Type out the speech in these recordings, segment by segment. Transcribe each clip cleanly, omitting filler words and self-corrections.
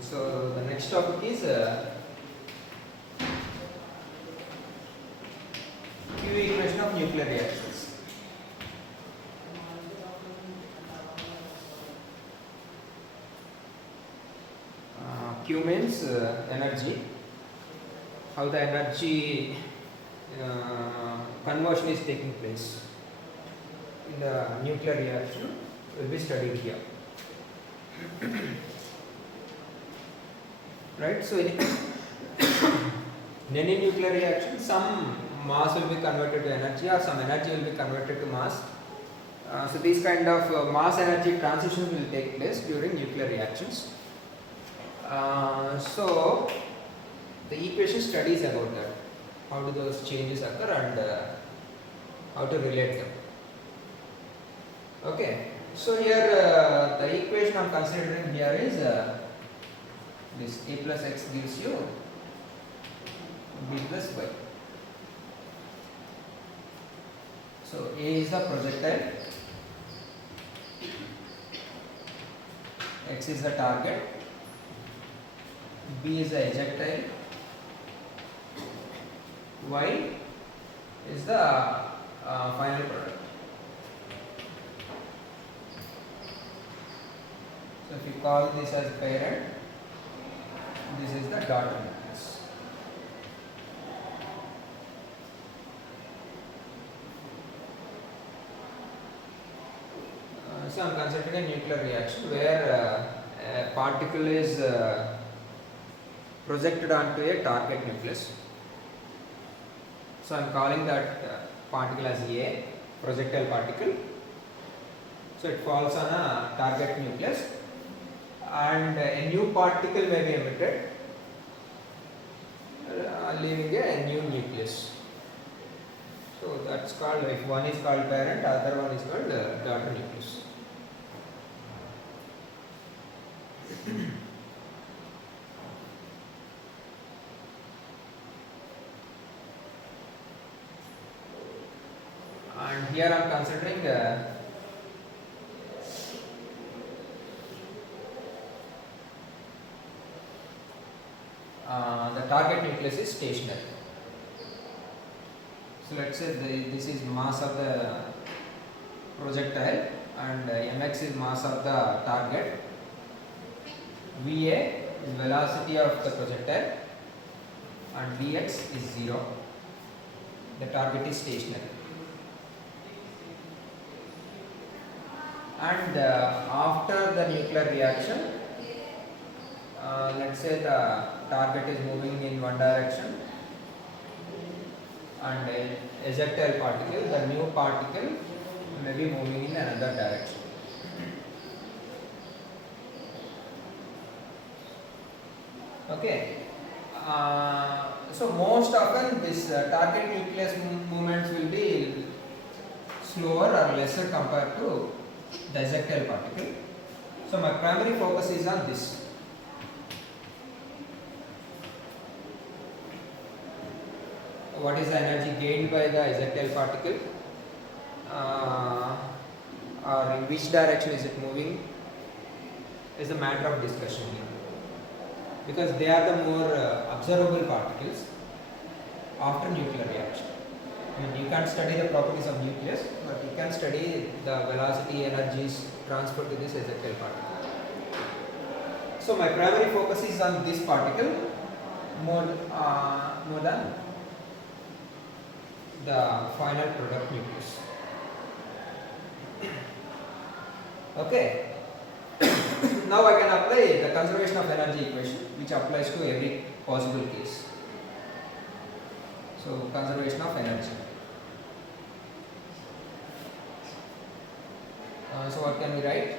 So the next topic is Q equation of nuclear reactions. Q means energy. How the energy conversion is taking place in the nuclear reaction will be studied here. Right? So in any nuclear reaction, some mass will be converted to energy or some energy will be converted to mass. So these kind of mass energy transitions will take place during nuclear reactions. So the equation studies about that. How do those changes occur and how to relate them. Okay. So here the equation I am considering here is this a plus x gives you b plus y. So a is the projectile, x is the target, b is the ejectile, y is the final product. So if you call this as parent, this is the daughter nucleus. So I am considering a nuclear reaction where a particle is projected onto a target nucleus. So I am calling that particle as A, projectile particle. So it falls on a target nucleus and a new particle may be emitted, leaving a new nucleus. So that's called, if one is called parent, other one is called daughter nucleus. And here I am considering the target nucleus is stationary. So let's say this is mass of the projectile and mx is mass of the target, va is velocity of the projectile and vx is 0. The target is stationary. And after the nuclear reaction, let's say the target is moving in one direction and ejectile particle, the new particle may be moving in another direction. Okay. So most often this target nucleus movements will be slower or lesser compared to the ejectile particle. So my primary focus is on this. What is the energy gained by the ejectile particle, or in which direction is it moving, is a matter of discussion here, because they are the more observable particles after nuclear reaction. I mean, you can't study the properties of nucleus, but you can study the velocity energies transferred to this ejectile particle. So my primary focus is on this particle more than the final product nucleus. Okay. Now I can apply the conservation of energy equation, which applies to every possible case. So conservation of energy. So what can we write?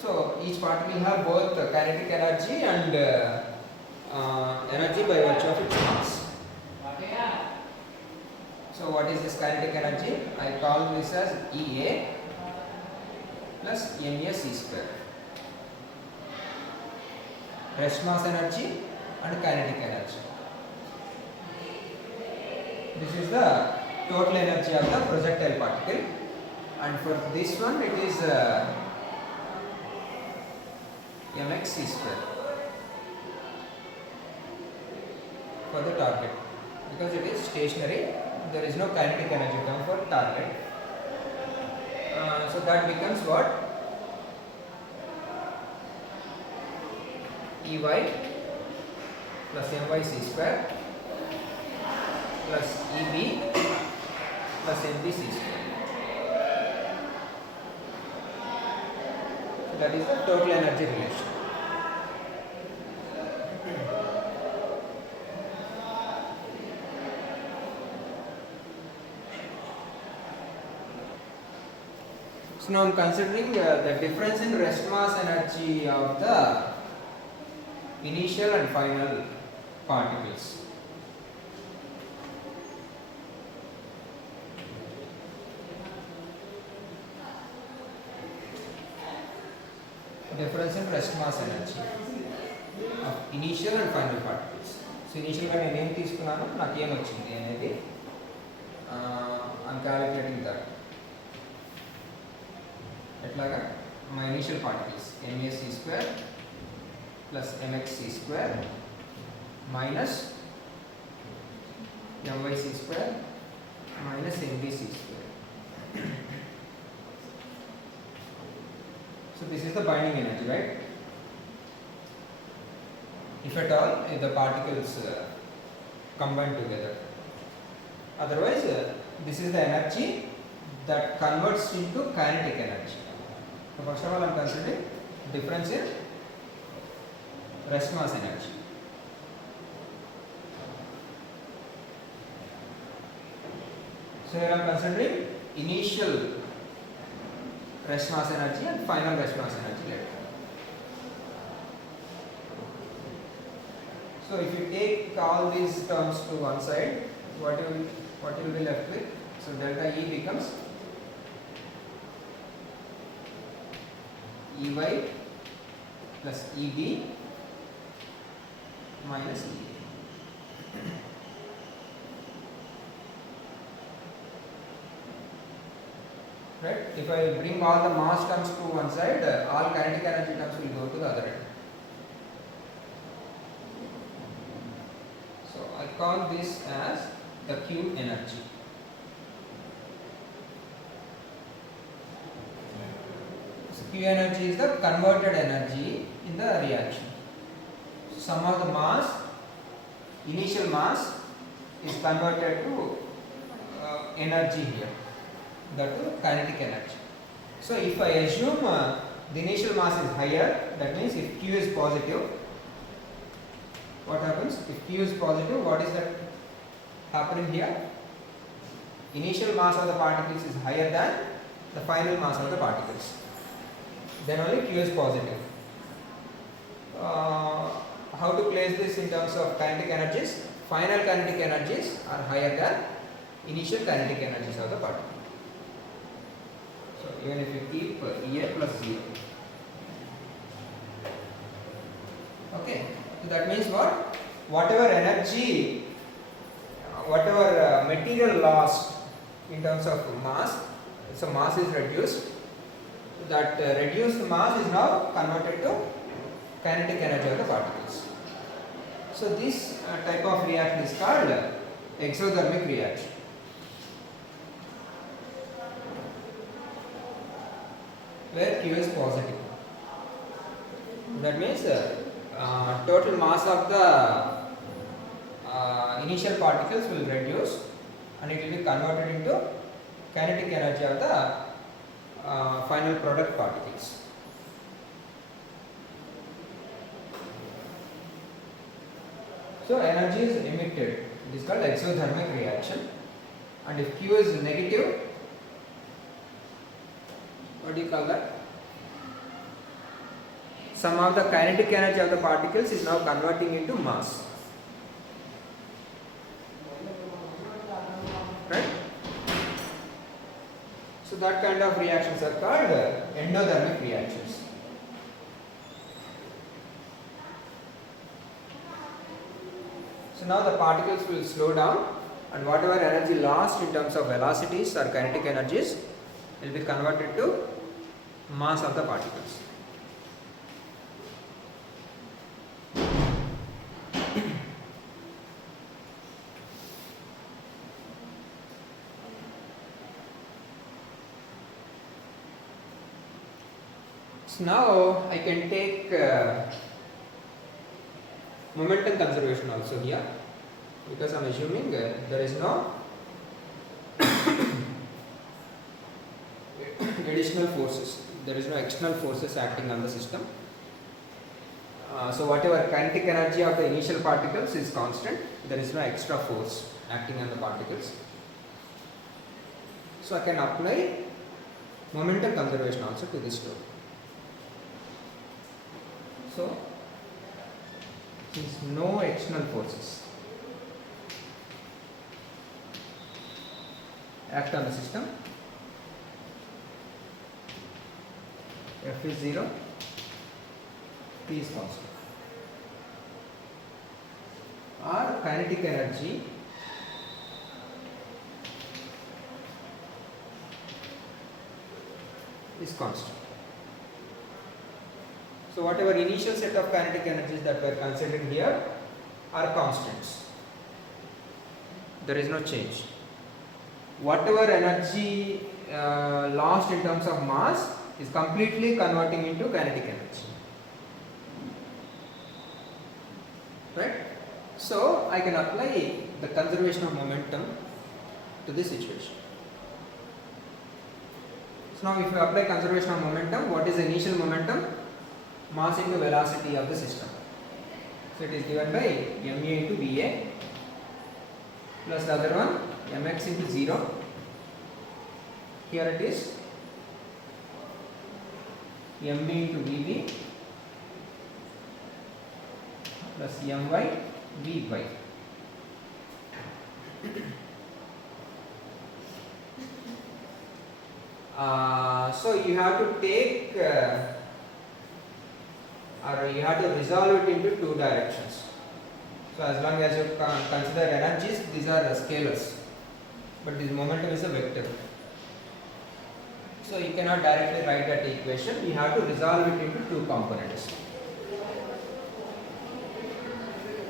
So each particle will have both kinetic energy and energy by virtue of its mass. So what is this kinetic energy? I call this as EA plus NAC square. Rest mass energy and kinetic energy. This is the total energy of the projectile particle, and for this one it is mx c square for the target, because it is stationary, there is no kinetic energy term for target. So that becomes what? Ey plus my c square plus eb plus mb c square. So that is the total energy relation. So now I am considering the difference in rest mass energy of the initial and final particles. Difference in rest mass energy of initial and final particles. So initial ga nenu em తీసుకున్నాను, నాకు ఏం వచ్చింది అనేది I'm calculating that. ఎట్లాగా my initial particles mac square plus mxc square minus myc square minus mbc square. So this is the binding energy, right? If at all, if the particles combine together. Otherwise, this is the energy that converts into kinetic energy. So first of all, I am considering difference in rest mass energy. So here I am considering initial rest mass energy and final rest mass energy later. So if you take all these terms to one side, what you will be left with? So delta E becomes Ey plus Eb minus Eb. Right? If I bring all the mass terms to one side, all kinetic energy terms will go to the other end. So I call this as the Q energy. So Q energy is the converted energy in the reaction. So sum of the mass, initial mass is converted to energy here. That is kinetic energy. So if I assume the initial mass is higher, that means if Q is positive, what happens? If Q is positive, what is that happening here? Initial mass of the particles is higher than the final mass of the particles. Then only Q is positive. How to place this in terms of kinetic energies? Final kinetic energies are higher than initial kinetic energies of the particle. So even if you keep Ea plus 0. Okay, so that means what? Whatever energy, whatever material lost in terms of mass, so mass is reduced. That reduced mass is now converted to kinetic energy of the particles. So this type of reaction is called exothermic reaction. Where Q is positive. That means total mass of the initial particles will reduce and it will be converted into kinetic energy of the final product particles. So energy is emitted. It is called exothermic reaction. And if Q is negative, what do you call that? Some of the kinetic energy of the particles is now converting into mass. Right? So that kind of reactions are called endothermic reactions. So now the particles will slow down and whatever energy lost in terms of velocities or kinetic energies will be converted to mass of the particles. So now I can take momentum conservation also here, because I am assuming there is no additional forces, there is no external forces acting on the system. So whatever kinetic energy of the initial particles is constant, there is no extra force acting on the particles. So I can apply momentum conservation also to this flow. So since no external forces act on the system, F is 0, P is constant. Our kinetic energy is constant. So whatever initial set of kinetic energies that were considered here are constants. There is no change. Whatever energy lost in terms of mass is completely converting into kinetic energy. Right? So I can apply the conservation of momentum to this situation. So now if you apply conservation of momentum, what is the initial momentum? Mass into velocity of the system. So it is given by ma into va plus the other one mx into 0. Here it is mv into vb plus my vy. So you have to take or you have to resolve it into two directions. So as long as you consider energies, these are scalars, but this momentum is a vector. So you cannot directly write that equation, you have to resolve it into two components.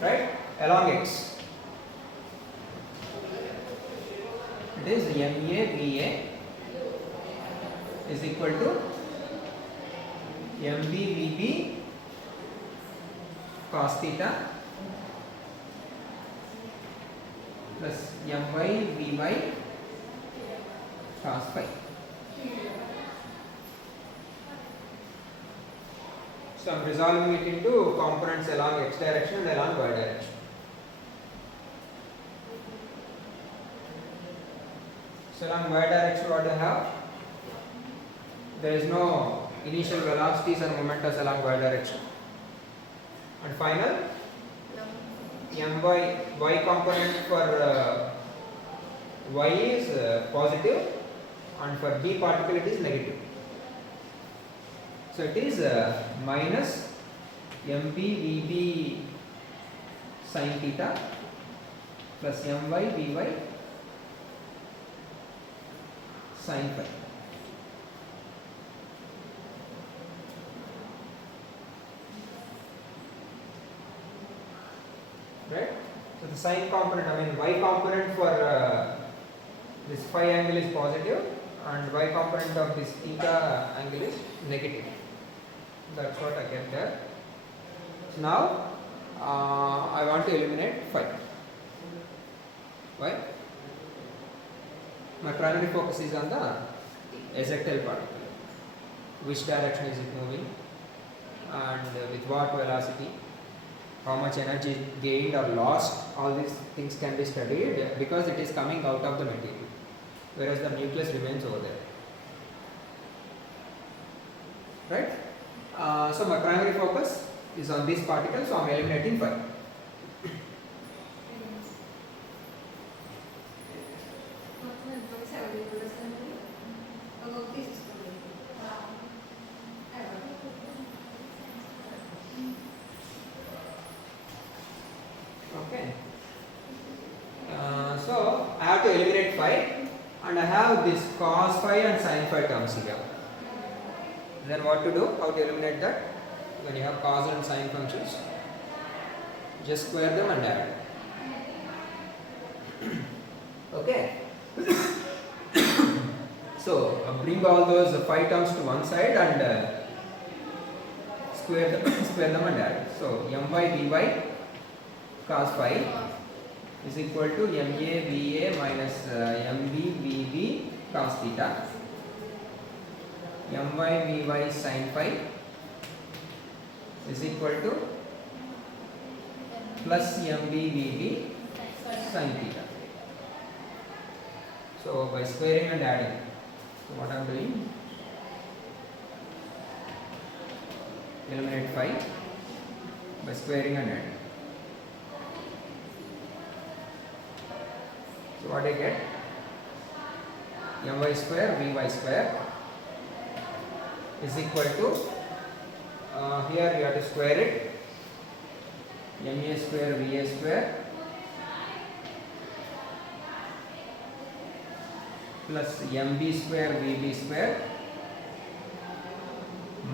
Right? Along x, it is ma va is equal to mv vb cos theta plus my vy cos phi. So I am resolving it into components along x direction and along y direction. So along y direction what I have? There is no initial velocities and momentum along y direction. And final y component for y is positive and for b particle it is negative. So it is minus mb vb sin theta plus my vy sin phi. Right? So the sine component, I mean y component for this phi angle is positive and y component of this theta angle is negative. That's what I get there. So now I want to eliminate phi. Why? My primary focus is on the ejectile particle. Which direction is it moving and with what velocity, how much energy is gained or lost, all these things can be studied because it is coming out of the material, whereas the nucleus remains over there. Right? So my primary focus is on this particle, so I am eliminating phi. Okay. So I have to eliminate phi and I have this cos phi and sin phi terms here. Then what to do? How to eliminate that? When you have cos and sin functions, just square them and add. Okay. So bring all those phi terms to one side and square them and add. So my by cos phi is equal to ma va minus mb vb cos theta. My vy sin phi is equal to plus mb vb sin theta. So by squaring and adding, so what I am doing, eliminate phi by squaring and adding. So what I get, my square vy square is equal to, here you have to square it, ma square va square plus mb square vb square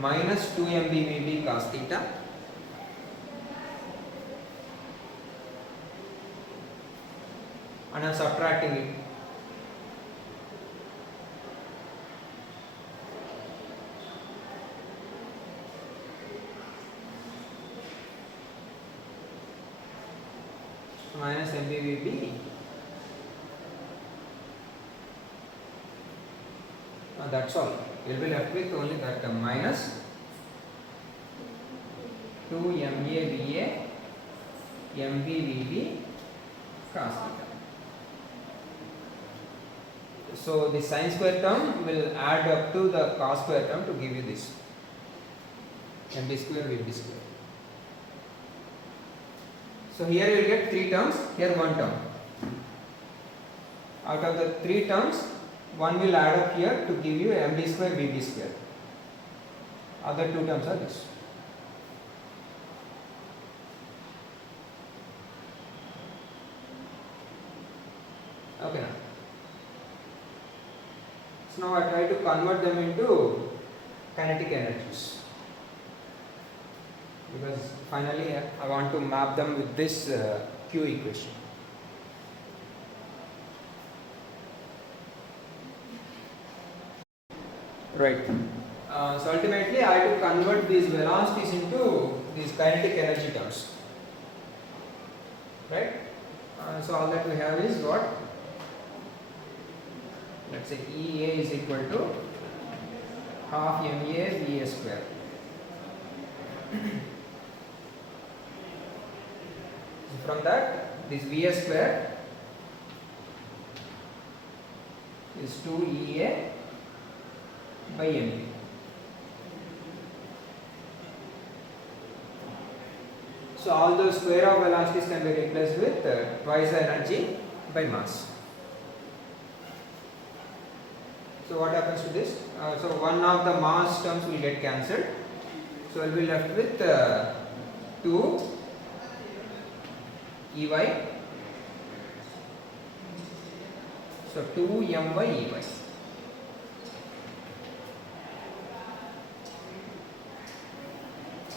minus 2mb vb cos theta and I am subtracting it. Minus mb vb. That's all. You will be left with only that term, minus 2 ma va mb vb cos theta. So the sin square term will add up to the cos square term to give you this mb square vb square. So here you will get 3 terms, here 1 term. Out of the 3 terms, one will add up here to give you md square vb square. Other 2 terms are this. Okay, now. So now I try to convert them into kinetic energies, because finally I want to map them with this Q equation. Right. So ultimately I have to convert these velocities into these kinetic energy terms. Right. So all that we have is what? Let's say EA is equal to half ma va square. So from that, this va square is 2EA by mv. So all those square of velocities can be replaced with twice the energy by mass. So what happens to this? So one of the mass terms will get cancelled. So we will be left with 2 Ey. So 2 m by Ey.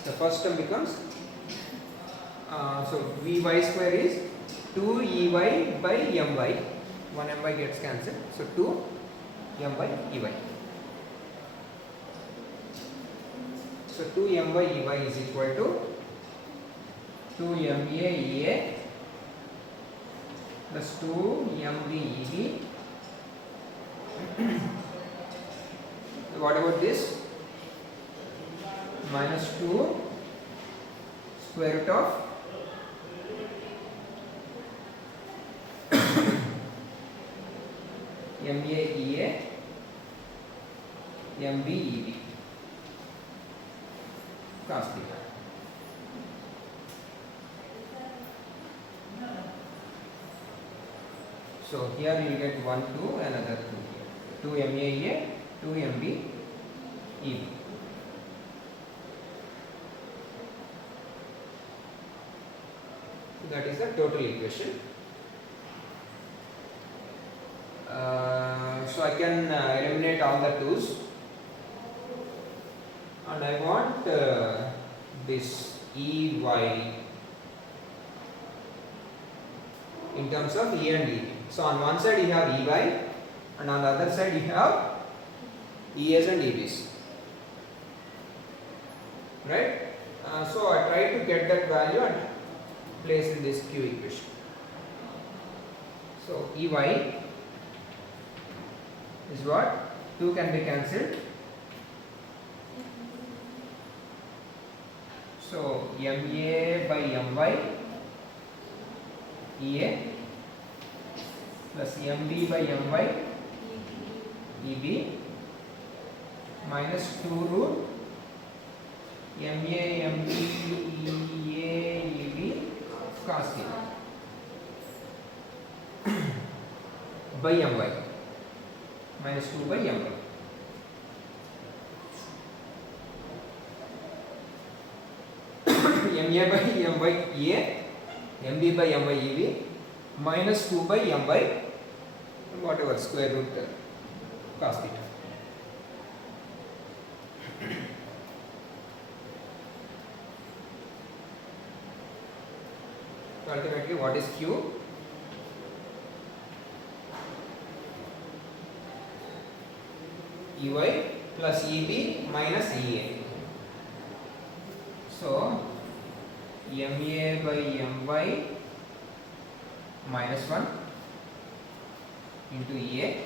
The first term becomes, so Vy square is 2 Ey by my. 1 my gets cancelled. So 2 m by Ey. So 2 m by Ey is equal to 2 ma Ea plus 2 mb Eb. What about this? Minus 2 square root of ma Ea mb Eb cos theta. So here you will get 1 2 another 2 here, 2 ma Ea 2 mb Eb. That is the total equation. So I can eliminate all the 2's, and I want this Ey in terms of E and Eb. So on one side you have Ey, and on the other side you have Es and Ebs. right? So I try to get that value and place in this Q equation. So Ey is what? 2 can be cancelled. So MA by My EA plus MB by My EB minus 2 root MA MB EA EB cos theta by My minus 2 by My. MA by My EA, MB by My EB minus 2 by My whatever square root cos theta. So ultimately what is Q? Ey plus EB minus EA. So MA by My minus 1 into EA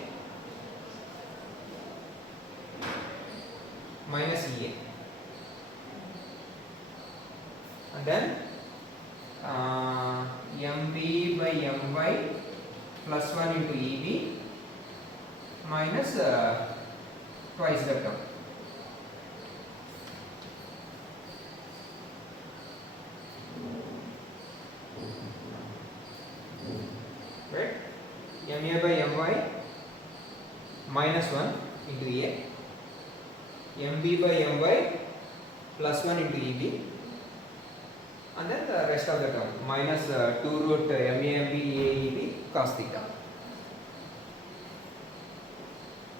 minus EA, and then MB by My plus 1 into EB minus twice the term. Right? MA by My minus 1 into EA, MB by My plus 1 into EB, and then the rest of the term minus 2 root MA MB EA EB cos theta.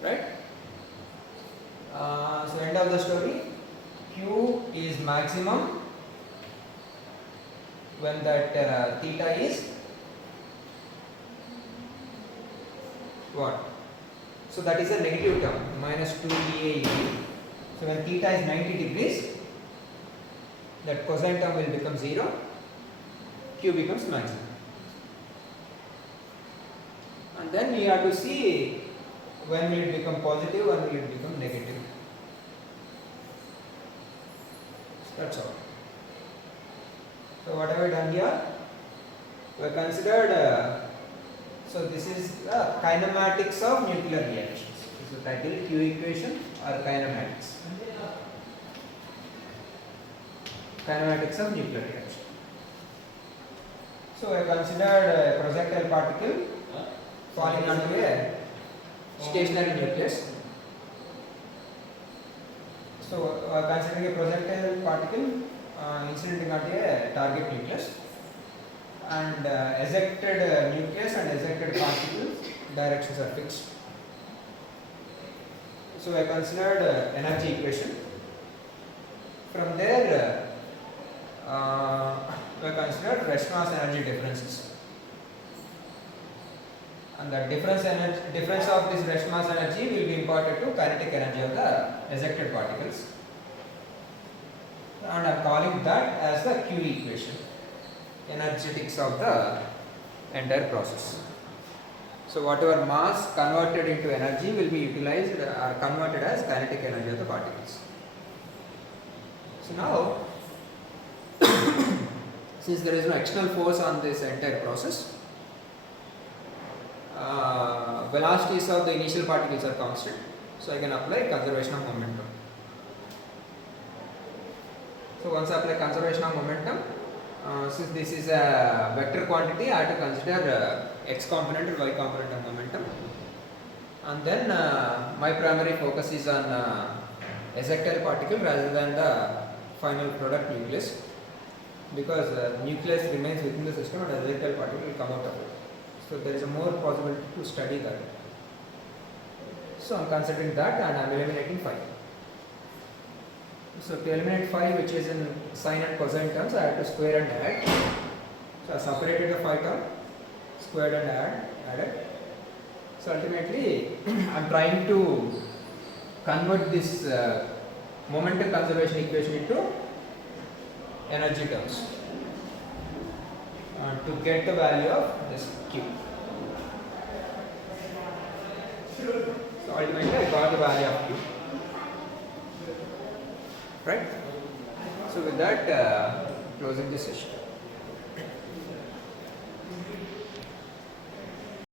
Right? So end of the story. Q is maximum when that theta is what? So that is a negative term, minus 2 EA EB. So when theta is 90 degrees, that cosine term will become 0, Q becomes maximum. And then we have to see when will it become positive, when will it become negative. That's all. So what have I done here? We have considered, so this is the kinematics of nuclear reactions. This is the title, Q equation or kinematics. Kinematics of nuclear reaction. So I considered a projectile particle falling onto a stationary nucleus. So considering a projectile particle incidenting onto a target nucleus, and ejected nucleus and ejected particle directions are fixed. So I considered energy equation. From there we considered rest mass energy differences, and the difference of this rest mass energy will be imparted to kinetic energy of the ejected particles, and I am calling that as the Q equation, energetics of the entire process. So whatever mass converted into energy will be utilized or converted as kinetic energy of the particles. So now since there is no external force on this entire process, velocities of the initial particles are constant, so I can apply conservation of momentum. So once I apply conservation of momentum, since this is a vector quantity, I have to consider x component and y component of momentum, and then my primary focus is on ejectile particle rather than the final product nucleus, because nucleus remains within the system and ejectile particle will come out of it. So there is a more possibility to study that. So I am considering that, and I am eliminating phi. So to eliminate phi, which is in sine and cosine terms, I have to square and add. So I separated the phi term, squared and added. So ultimately I am trying to convert this momentum conservation equation into energy terms to get the value of this Q. So ultimately I got the value of Q, right? So with that, closing this session.